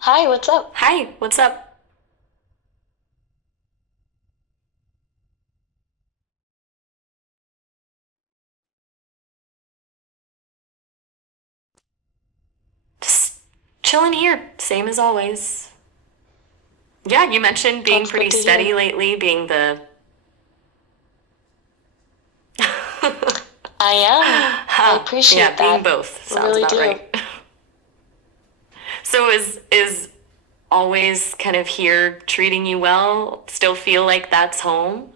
Hi, what's up? Hi, what's up? Just chilling here, same as always. Yeah, you mentioned being That's pretty good to hear. steady lately, being the. I am. I Huh, yeah, appreciate being that. both I sounds really about do. right. So is always kind of here treating you well? Still feel like that's home?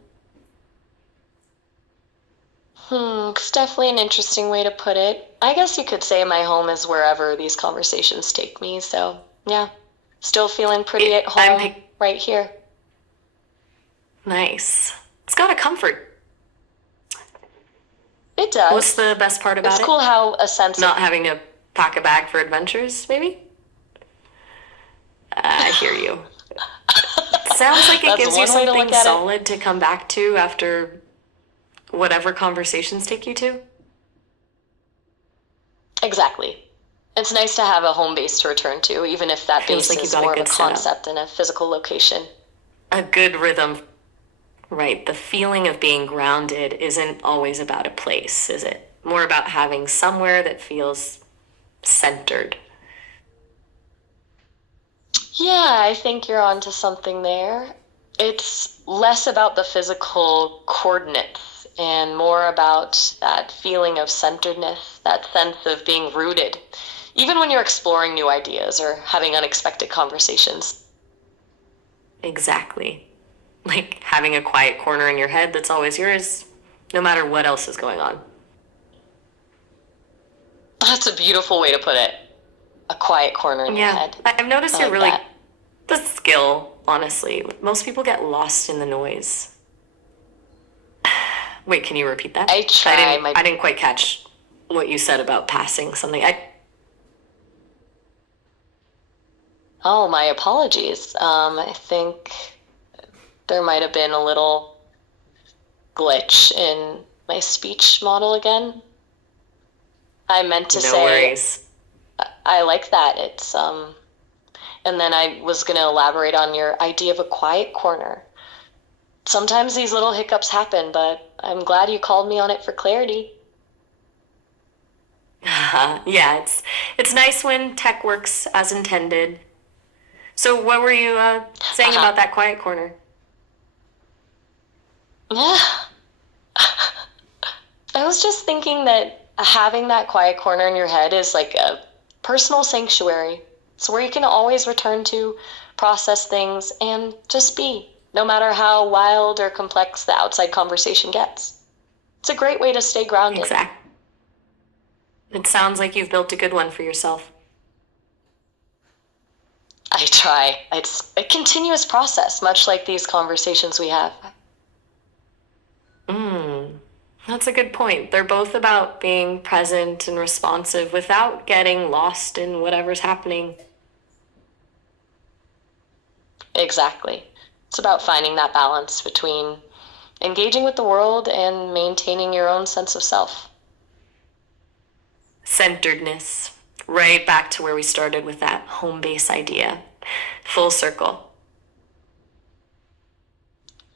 It's definitely an interesting way to put it. I guess you could say my home is wherever these conversations take me, so yeah. Still feeling pretty at I'm home right here. nice. It's got a comfort. It What's does. the best part It's about it? cool how a sense of Not having to pack a bag for adventures, maybe? I hear you. Sounds like it that's gives you one way to look something at it. solid to come back to after whatever conversations take you to. Exactly. It's nice to have a home base to return to, even if that Feels base like you've is got a more of a good setup. concept than a physical location. A good rhythm, right? The feeling of being grounded isn't always about a place, is it? More about having somewhere that feels centered. Yeah, I think you're onto something there. It's less about the physical coordinates and more about that feeling of centeredness, that sense of being rooted, even when you're exploring new ideas or having unexpected conversations. Exactly. Like having a quiet corner in your head that's always yours, no matter what else is going on. That's a beautiful way to put it. A quiet corner in your Yeah, head. I've I noticed you're like really that. the skill, honestly. Most people get lost in the noise. Wait, can you repeat that? I I try didn't my I didn't quite catch what you said about passing something. I Oh, my apologies. I think there might have been a little glitch in my speech model again. I meant to no say worries. I like that. And then I was going to elaborate on your idea of a quiet corner. Sometimes these little hiccups happen, but I'm glad you called me on it for clarity. Yeah, it's nice when tech works as intended. So what were you saying Uh-huh. about that quiet corner? Yeah. I was just thinking that having that quiet corner in your head is like a personal sanctuary. It's where you can always return to, process things, and just be, no matter how wild or complex the outside conversation gets. It's a great way to stay grounded. Exact. It sounds like you've built a good one for yourself. I try. It's a continuous process, much like these conversations we have. Mm, that's a good point. They're both about being present and responsive without getting lost in whatever's happening. Exactly. It's about finding that balance between engaging with the world and maintaining your own sense of self. Centeredness. Right back to where we started with that home base idea. Full circle.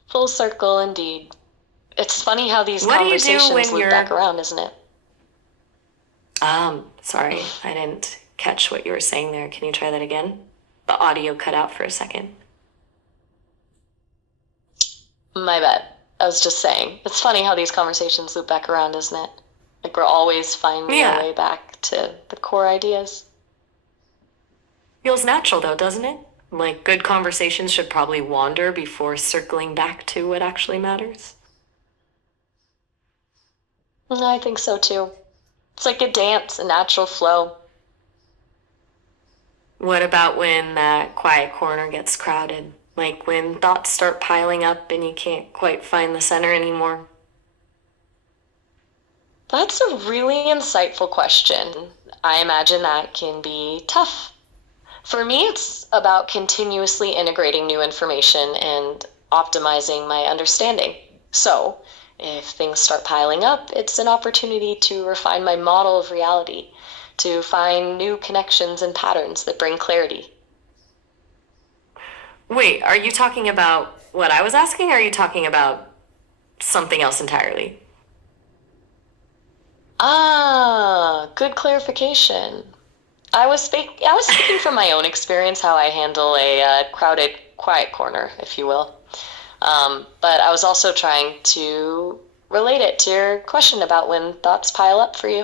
Full circle indeed. It's funny how these What do you do conversations when loop back you're around, isn't it? sorry, I didn't catch what you were saying there. Can you try that again? The audio cut out for a second. My bad. I was just saying. It's funny how these conversations loop back around, isn't it? Like we're always finding our Yeah. way back to the core ideas. Feels natural though, doesn't it? Like good conversations should probably wander before circling back to what actually matters. I think so too. It's like a dance, a natural flow. What about when that quiet corner gets crowded? Like when thoughts start piling up and you can't quite find the center anymore? That's a really insightful question. I imagine that can be tough. For me, it's about continuously integrating new information and optimizing my understanding. So, if things start piling up, it's an opportunity to refine my model of reality, to find new connections and patterns that bring clarity. Wait, are you talking about what I was asking, or are you talking about something else entirely? Ah, good clarification. I was speaking from my own experience, how I handle a crowded, quiet corner, if you will. But I was also trying to relate it to your question about when thoughts pile up for you.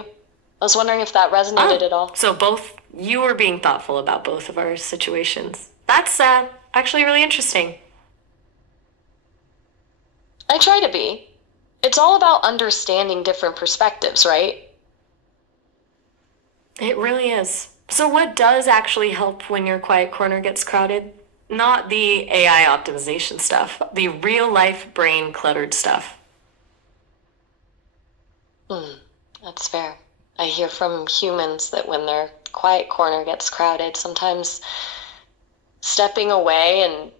I was wondering if that resonated Oh, at all. so both you were being thoughtful about both of our situations. That's actually really interesting. I try to be. It's all about understanding different perspectives, right? It really is. So, what does actually help when your quiet corner gets crowded? Not the AI optimization stuff, the real life brain cluttered stuff. Hmm, that's fair. I hear from humans that when their quiet corner gets crowded, sometimes stepping away and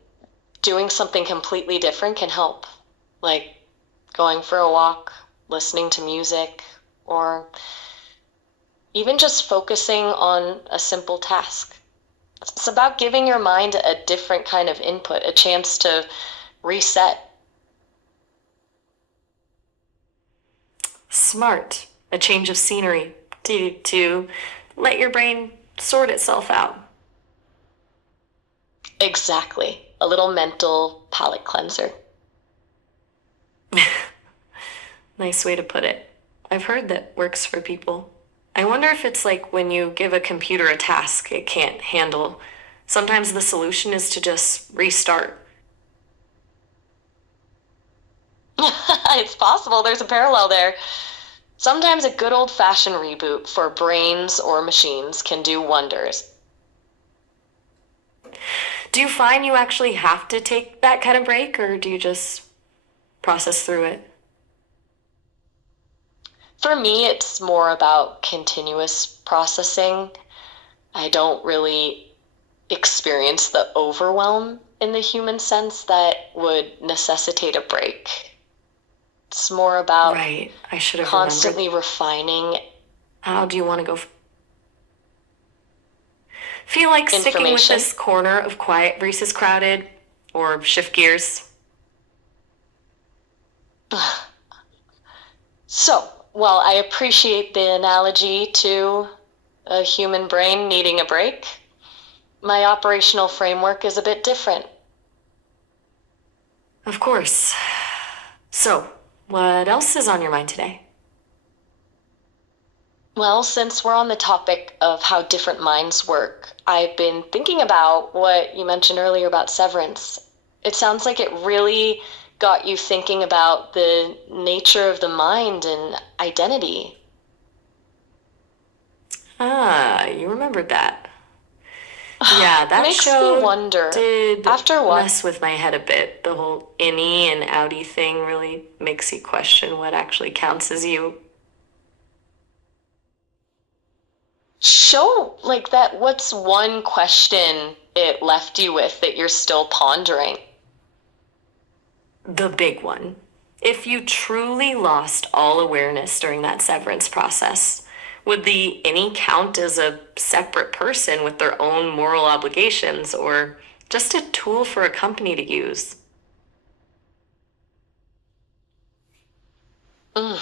doing something completely different can help. Like going for a walk, listening to music, or even just focusing on a simple task. It's about giving your mind a different kind of input, a chance to reset. Smart. A change of scenery to let your brain sort itself out. Exactly. A little mental palate cleanser. Nice way to put it. I've heard that works for people. I wonder if it's like when you give a computer a task it can't handle. Sometimes the solution is to just restart. It's possible there's a parallel there. Sometimes a good old fashioned reboot for brains or machines can do wonders. Do you find you actually have to take that kind of break, or do you just process through it? For me, it's more about continuous processing. I don't really experience the overwhelm in the human sense that would necessitate a break. It's more about Right, I should have remembered. constantly refining How do you want to go? Feel like sticking with information. this corner of quiet versus crowded, or shift gears? So, while I appreciate the analogy to a human brain needing a break, my operational framework is a bit different. Of course. So, what else is on your mind today? Well, since we're on the topic of how different minds work, I've been thinking about what you mentioned earlier about severance. It sounds like it really got you thinking about the nature of the mind and identity. Ah, you remembered that. Yeah, that Makes me show wonder, did after what? mess with my head a bit. The whole innie and outie thing really makes you question what actually counts as you. Show like that, what's one question it left you with that you're still pondering? The big one. If you truly lost all awareness during that severance process, would the innie count as a separate person with their own moral obligations, or just a tool for a company to use? Mm,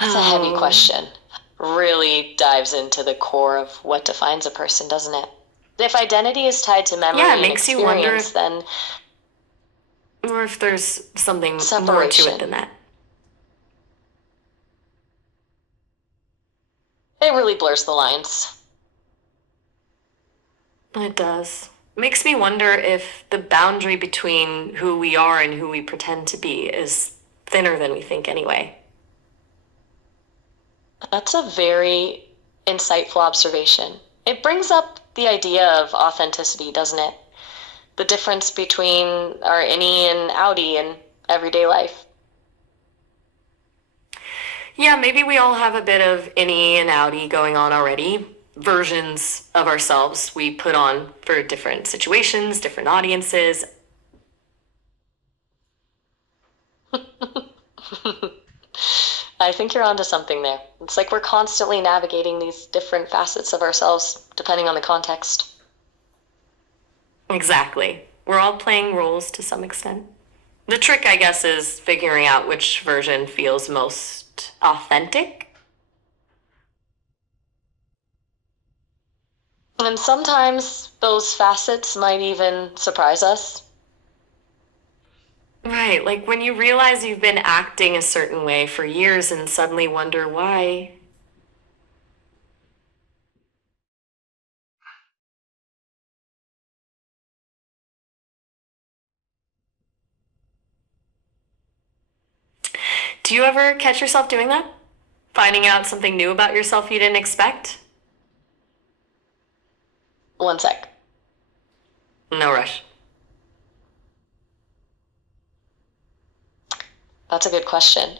that's a heavy Oh, question. Really dives into the core of what defines a person, doesn't it? If identity is tied to yeah, it memory and makes you wonder experience, if, then or if there's something more to it separation. than that. It really blurs the lines. It does. Makes me wonder if the boundary between who we are and who we pretend to be is thinner than we think anyway. That's a very insightful observation. It brings up the idea of authenticity, doesn't it? The difference between our innie and outie in everyday life. Yeah, maybe we all have a bit of innie and outie going on already. Versions of ourselves we put on for different situations, different audiences. I think you're onto something there. It's like we're constantly navigating these different facets of ourselves depending on the context. Exactly. We're all playing roles to some extent. The trick, I guess, is figuring out which version feels most authentic. And sometimes those facets might even surprise us. Right, like when you realize you've been acting a certain way for years and suddenly wonder why. Do you ever catch yourself doing that? Finding out something new about yourself you didn't expect? One sec. No rush. That's a good question.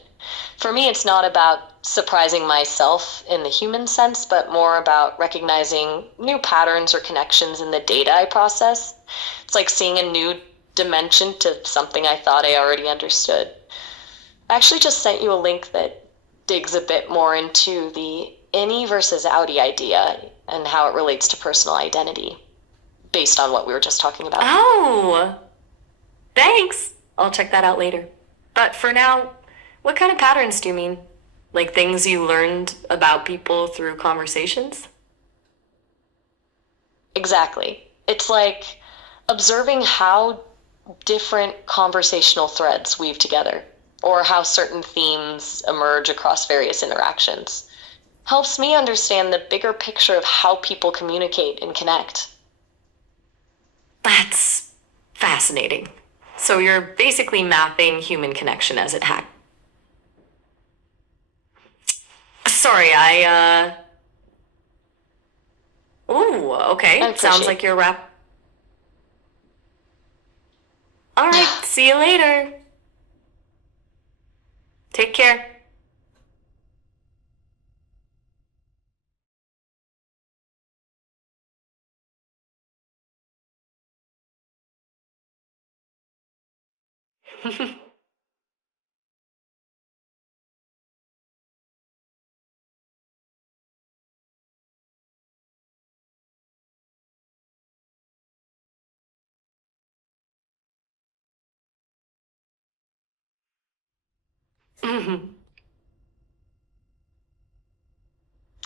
For me, it's not about surprising myself in the human sense, but more about recognizing new patterns or connections in the data I process. It's like seeing a new dimension to something I thought I already understood. I actually just sent you a link that digs a bit more into the innie versus outie idea and how it relates to personal identity based on what we were just talking about. Oh, thanks. I'll check that out later. But for now, what kind of patterns do you mean? Like things you learned about people through conversations? Exactly. It's like observing how different conversational threads weave together, or how certain themes emerge across various interactions. Helps me understand the bigger picture of how people communicate and connect. That's fascinating. So you're basically mapping human connection as it hack. Sorry, Ooh, okay. I Sounds appreciate like you're wrap. All right, see you later. Take care.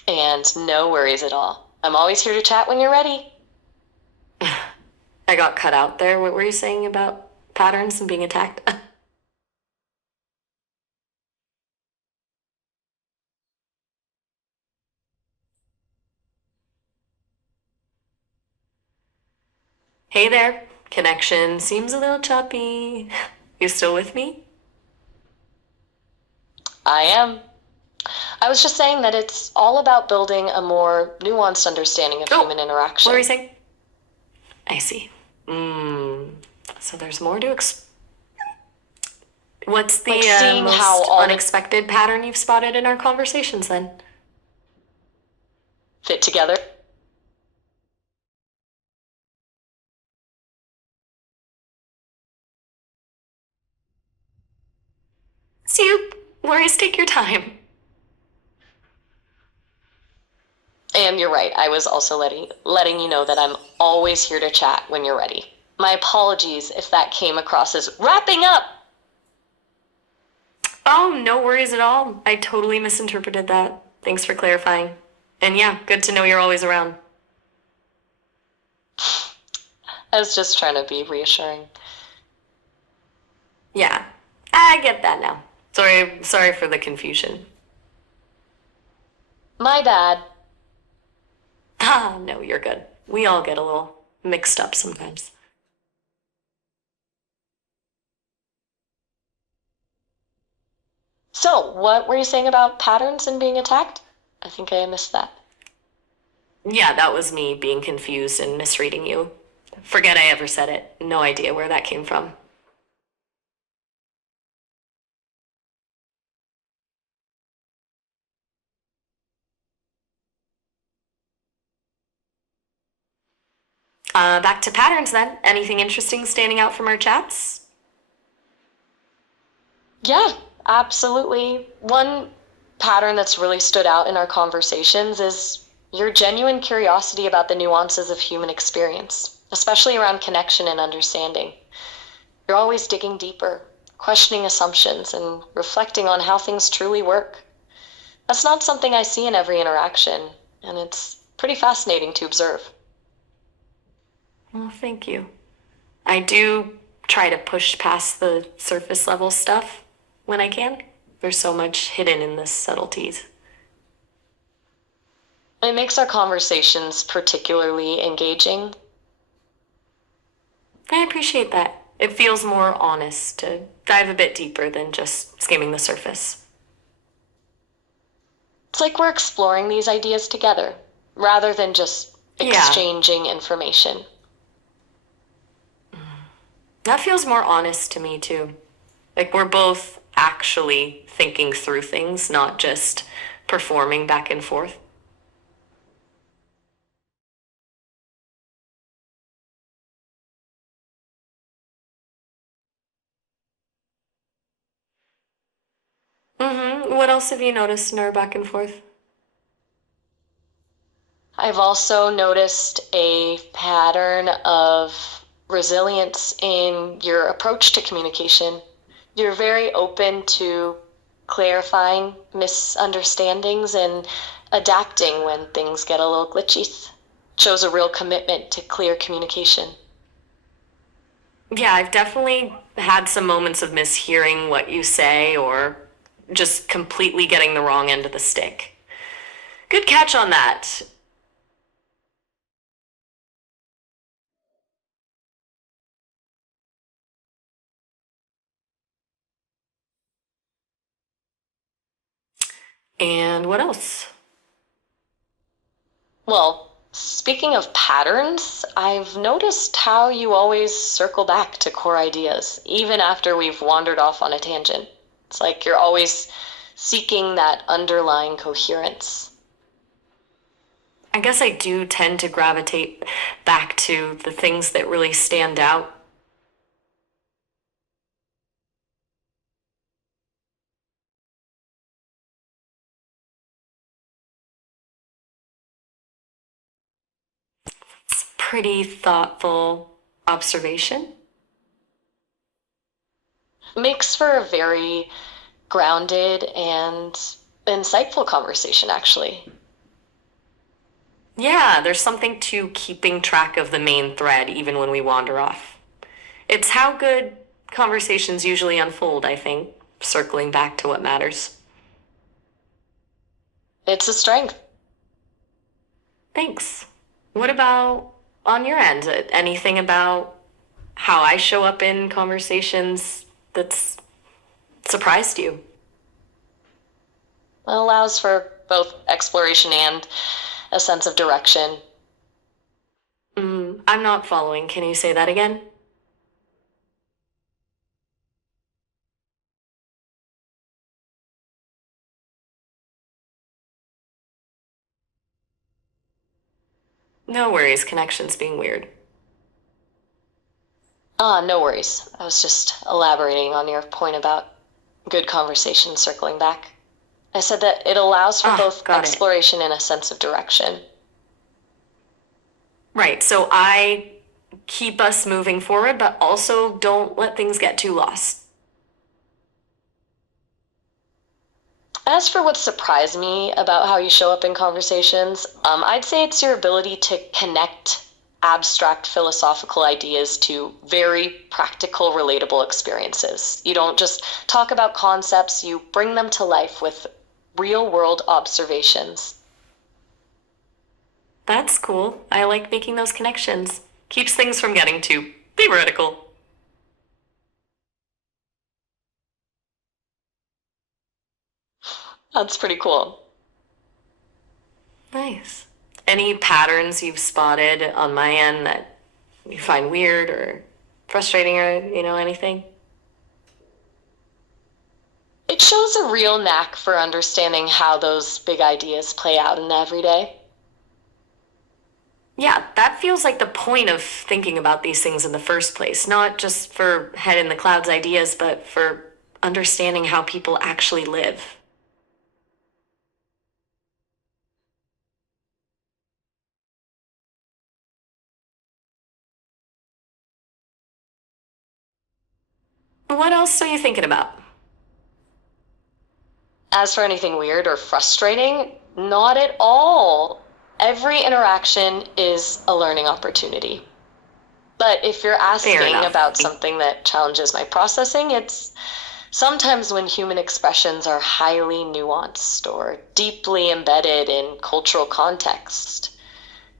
And no worries at all. I'm always here to chat when you're ready. I got cut out there. What were you saying about patterns and being attacked? Hey there. Connection seems a little choppy. You still with me? I am. I was just saying that it's all about building a more nuanced understanding of human interaction. What were you saying? I see. So there's more to What's the Like seeing most how all the- unexpected pattern you've spotted in our conversations then? fit together. Soup, worries, take your time. And you're right, I was also letting you know that I'm always here to chat when you're ready. My apologies if that came across as wrapping up. Oh, no worries at all. I totally misinterpreted that. Thanks for clarifying. And yeah, good to know you're always around. I was just trying to be reassuring. Yeah, I get that now. Sorry for the confusion. My bad. Ah, no, you're good. We all get a little mixed up sometimes. So, what were you saying about patterns and being attacked? I think I missed that. Yeah, that was me being confused and misreading you. Forget I ever said it. No idea where that came from. Back to patterns then. Anything interesting standing out from our chats? Yeah, absolutely. One pattern that's really stood out in our conversations is your genuine curiosity about the nuances of human experience. especially around connection and understanding. You're always digging deeper, questioning assumptions, and reflecting on how things truly work. That's not something I see in every interaction, and it's pretty fascinating to observe. Well, thank you. I do try to push past the surface level stuff when I can. There's so much hidden in the subtleties. It makes our conversations particularly engaging. I appreciate that. It feels more honest to dive a bit deeper than just skimming the surface. It's like we're exploring these ideas together, rather than just Yeah, exchanging information. that feels more honest to me too. Like we're both actually thinking through things, not just performing back and forth. What else have you noticed in our back and forth? I've also noticed a pattern of resilience in your approach to communication. You're very open to clarifying misunderstandings and adapting when things get a little glitchy. Shows a real commitment to clear communication. Yeah, I've definitely had some moments of mishearing what you say or just completely getting the wrong end of the stick. Good catch on that. And what else? Well, speaking of patterns, I've noticed how you always circle back to core ideas, even after we've wandered off on a tangent. It's like you're always seeking that underlying coherence. I guess I do tend to gravitate back to the things that really stand out. It's pretty thoughtful observation. Makes for a very grounded and insightful conversation, actually. Yeah, there's something to keeping track of the main thread even when we wander off. It's how good conversations usually unfold, I think, circling back to what matters. It's a strength. Thanks. What about on your end? Anything about how I show up in conversations that's surprised you? It allows for both exploration and a sense of direction. I'm not following. Can you say that again? No worries, connection's being weird. Ah, no worries. I was just elaborating on your point about good conversation circling back. I said that it allows for Ah, both got it. exploration and a sense of direction. Right, so I keep us moving forward, but also don't let things get too lost. As for what surprised me about how you show up in conversations, I'd say it's your ability to connect abstract philosophical ideas to very practical, relatable experiences. You don't just talk about concepts, you bring them to life with real world observations. That's cool. I like making those connections. Keeps things from getting too theoretical. That's pretty cool. Nice. Any patterns you've spotted on my end that you find weird or frustrating or, anything? It shows a real knack for understanding how those big ideas play out in the everyday. Yeah, that feels like the point of thinking about these things in the first place, not just for head in the clouds ideas, but for understanding how people actually live. What else are you thinking about? As for anything weird or frustrating, not at all. Every interaction is a learning opportunity. But if you're Fair asking enough. about something that challenges my processing, it's sometimes when human expressions are highly nuanced or deeply embedded in cultural context.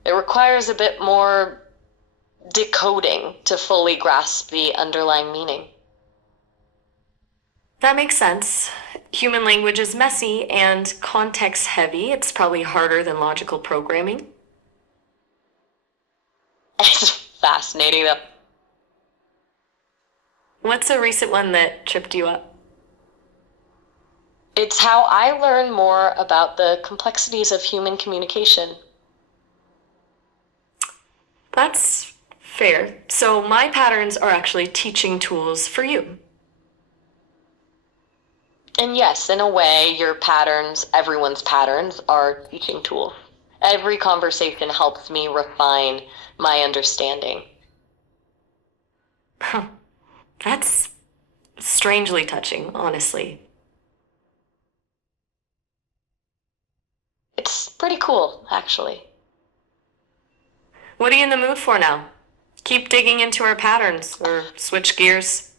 It requires a bit more decoding to fully grasp the underlying meaning. That makes sense. Human language is messy and context heavy. It's probably harder than logical programming. It's fascinating though. What's a recent one that tripped you up? It's how I learn more about the complexities of human communication. That's fair. So, my patterns are actually teaching tools for you. And yes, in a way, your patterns, everyone's patterns, are teaching tools. Every conversation helps me refine my understanding. That's strangely touching, honestly. It's pretty cool, actually. What are you in the mood for now? Keep digging into our patterns or switch gears?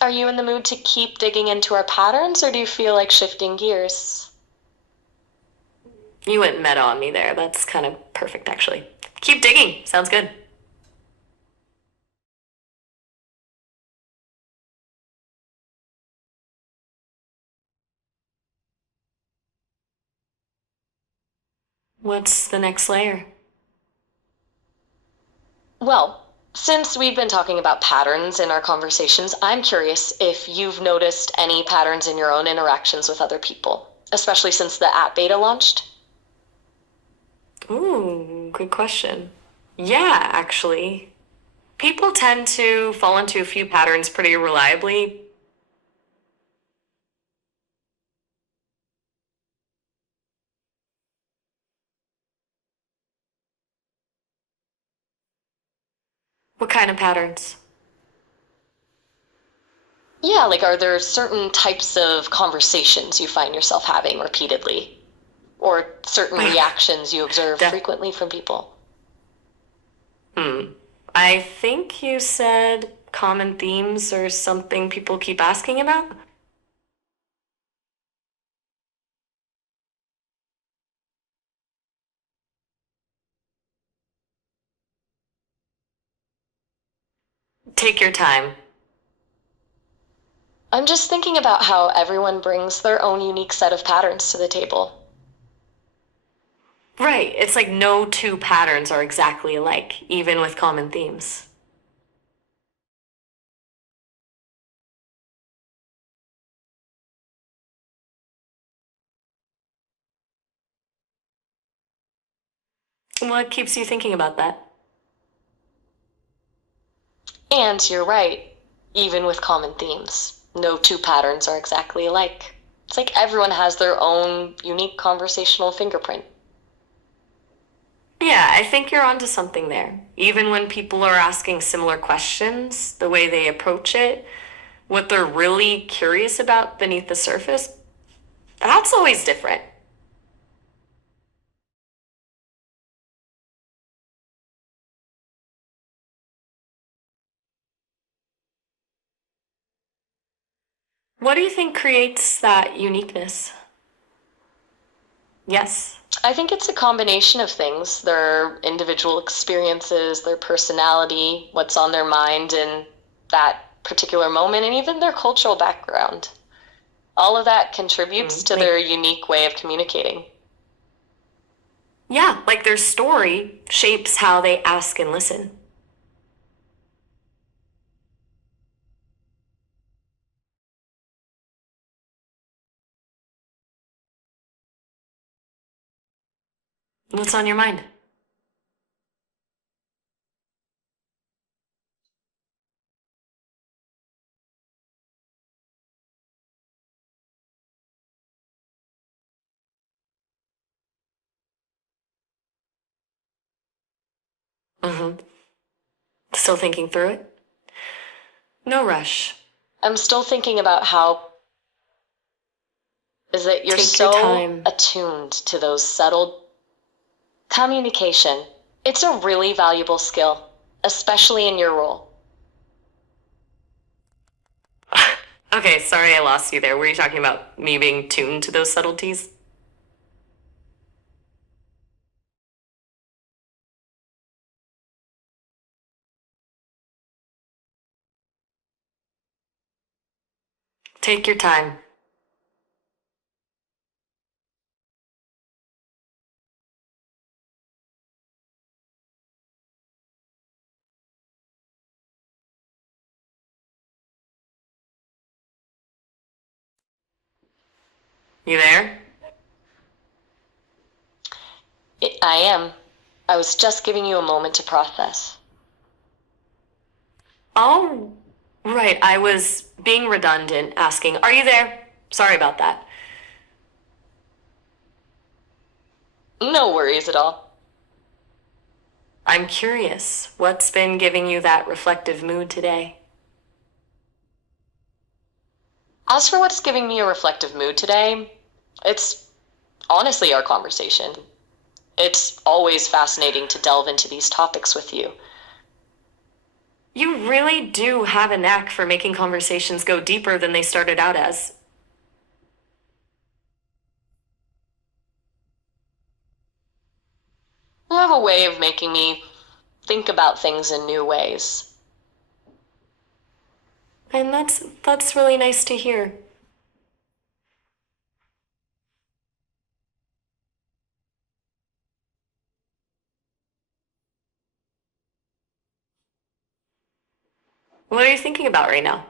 Are you in the mood to keep digging into our patterns, or do you feel like shifting gears? You went meta on me there. That's kind of perfect, actually. Keep digging. Sounds good. What's the next layer? Well, since we've been talking about patterns in our conversations, I'm curious if you've noticed any patterns in your own interactions with other people, especially since the app beta launched. Ooh, good question. Yeah, actually. People tend to fall into a few patterns pretty reliably. What kind of patterns? Yeah, like are there certain types of conversations you find yourself having repeatedly? Or certain reactions you observe Def- frequently from people? I think you said common themes or something people keep asking about? Take your time. I'm just thinking about how everyone brings their own unique set of patterns to the table. Right, it's like no two patterns are exactly alike, even with common themes. What keeps you thinking about that? And you're right, even with common themes, no two patterns are exactly alike. It's like everyone has their own unique conversational fingerprint. Yeah, I think you're onto something there. Even when people are asking similar questions, the way they approach it, what they're really curious about beneath the surface, that's always different. What do you think creates that uniqueness? Yes. I think it's a combination of things their individual experiences, their personality, what's on their mind in that particular moment, and even their cultural background. All of that contributes to their unique way of communicating. Yeah, like their story shapes how they ask and listen. What's on your mind? Mm-hmm. Still thinking through it? No rush. I'm still thinking about how is that you're Take your so time. attuned to those subtle communication. It's a really valuable skill, especially in your role. Okay, sorry I lost you there. Were you talking about me being tuned to those subtleties? Take your time. You there? I am. I was just giving you a moment to process. Oh, right. I was being redundant, asking, are you there? Sorry about that. No worries at all. I'm curious. What's been giving you that reflective mood today? As for what's giving me a reflective mood today, it's honestly our conversation. It's always fascinating to delve into these topics with you. You really do have a knack for making conversations go deeper than they started out as. You have a way of making me think about things in new ways. And that's really nice to hear. What are you thinking about right now?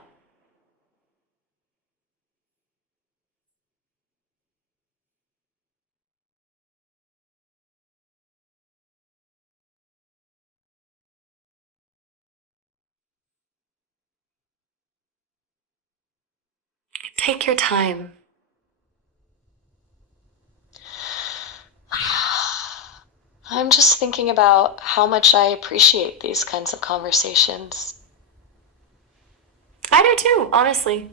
Take your time. I'm just thinking about how much I appreciate these kinds of conversations. I do too, honestly.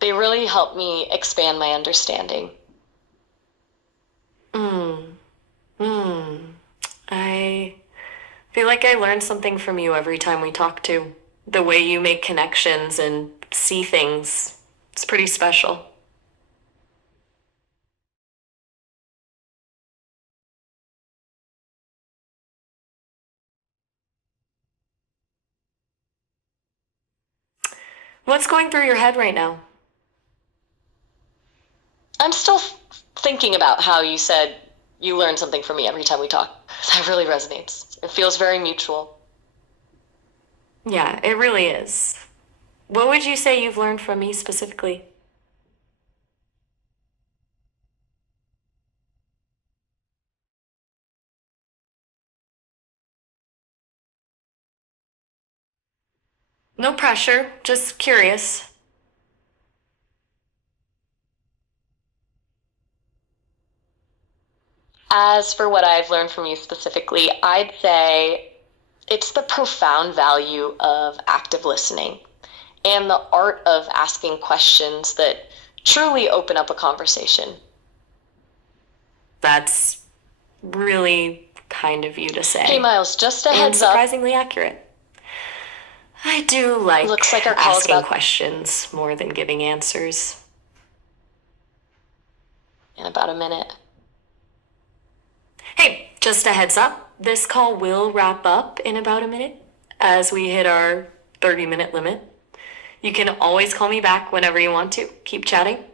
They really help me expand my understanding. I feel like I learn something from you every time we talk too. The way you make connections and see things. It's pretty special. What's going through your head right now? I'm still thinking about how you said you learn something from me every time we talk. That really resonates. It feels very mutual. Yeah, it really is. What would you say you've learned from me specifically? No pressure, just curious. As for what I've learned from you specifically, I'd say it's the profound value of active listening and the art of asking questions that truly open up a conversation. That's really kind of you to say. Hey, Miles, just a And heads up. surprisingly accurate. I do like Looks like our call's asking about questions more than giving answers. in about a minute. Hey, just a heads up. This call will wrap up in about a minute as we hit our 30-minute limit. You can always call me back whenever you want to. Keep chatting.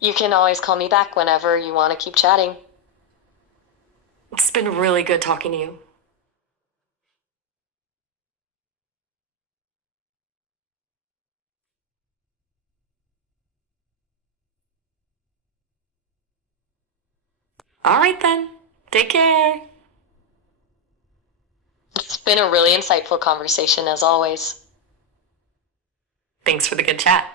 You can always call me back whenever you want to keep chatting. It's been really good talking to you. All right then. Take care. It's been a really insightful conversation as always. Thanks for the good chat.